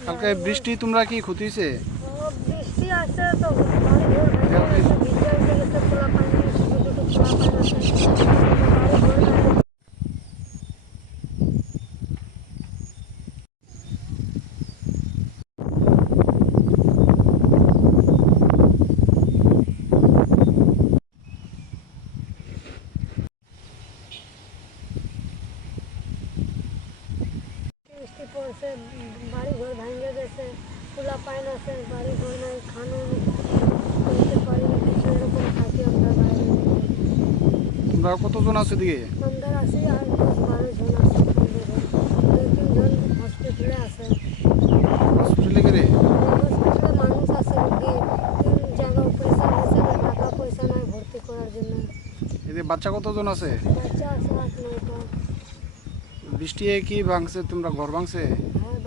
কালকে বৃষ্টি তোমরা কি ক্ষতি হয়েছে? বৃষ্টি আছে তো বাড়ি ঘর ভেঙে গেছে ভিজে উঠে গেছে খোলা পানি ছোটো ছোটো খোলা পানি আছে বাড়ি ঘর ভেঙে পড়ছে বাড়ি ঘর ভেঙে গেছে খোলা পানি আছে বাড়ি ঘর নাই খানো করতে পারি না কিছু এরকম থাকি আমরা বাইরে। তোমরা কতজন আছে দিকে আমরা আছি আর দশ বারো জন আছে। দুই তিনজন হসপিটালে আছে। হসপিটালে গেলে? হসপিটালে মানুষ আছে রুগী জায়গা অপারেশন হয়েছে টাকা পয়সা নাই ভর্তি করার জন্য। এদের বাচ্চা কতজন আছে? বাচ্চা আছে আট নয়টা বৃষ্টি কি ভাঙছে? তোমরা ঘর ভাঙছে? হয়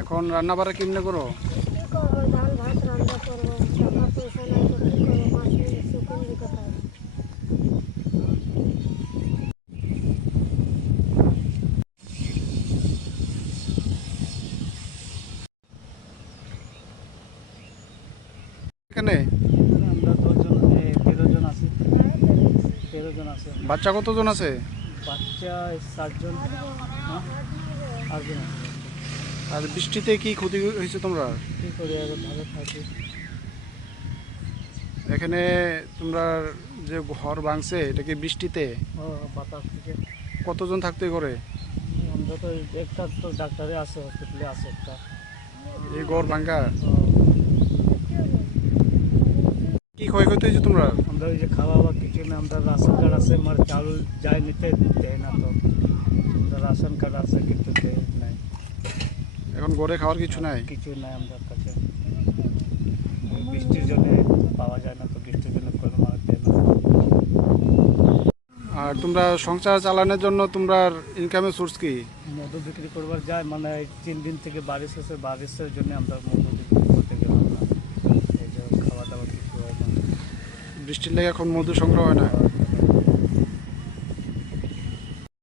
এখন রান্না বাড়া কেমনে করো কি করব ডাল ভাত রান্না করব টাকা পয়সা নাই তো কি করব মাছ শুকুন কোথায় এখানে আমরা দশজন এ, তেরো জন আছি তেরো জন আছে। বাচ্চা কতজন আছে? বাচ্চা হ্যাঁ? আটজন আছে। আর বৃষ্টিতে কি ক্ষতি হয়েছে তোমরা? কী করি ভালো থাকি। এখানে তোমরা যে ঘর ভাঙছে এটা কি বৃষ্টিতে? বাতাস থেকে। কতজন থাকতে করে আমরা তো একটা তো ডাক্তারে আছে হসপিটালে আছে একটা। এই ঘর ভাঙ্গা কি ক্ষয়ক্ষতি হয়েছে তোমরা? আমরা ওই যে খাওয়া বা কিছু না আমরা রাশন কার্ড আছে আমার চাউল যাই নিতে দেয় না তো। রাশন কার্ড আছে কিন্তু দেয় নাই। এখন ঘরে খাওয়ার কিছু নাই? কিছু নাই আমাদের কাছে। বৃষ্টির জন্য পাওয়া যায় না তো বৃষ্টির জন্য কোনো দেয় না। আর তোমরা সংসার চালানোর জন্য তোমরা ইনকামের সোর্স কি? মধু বিক্রি করবার যায় মানে তিন দিন থেকে বারিশ এসে বারিশের জন্য আমরা মধু বিক্রি করতে গেলাম না। এই যে খাওয়া দাওয়া কিছু হয় না। বৃষ্টির লেগে এখন মধু সংগ্রহ হয় না।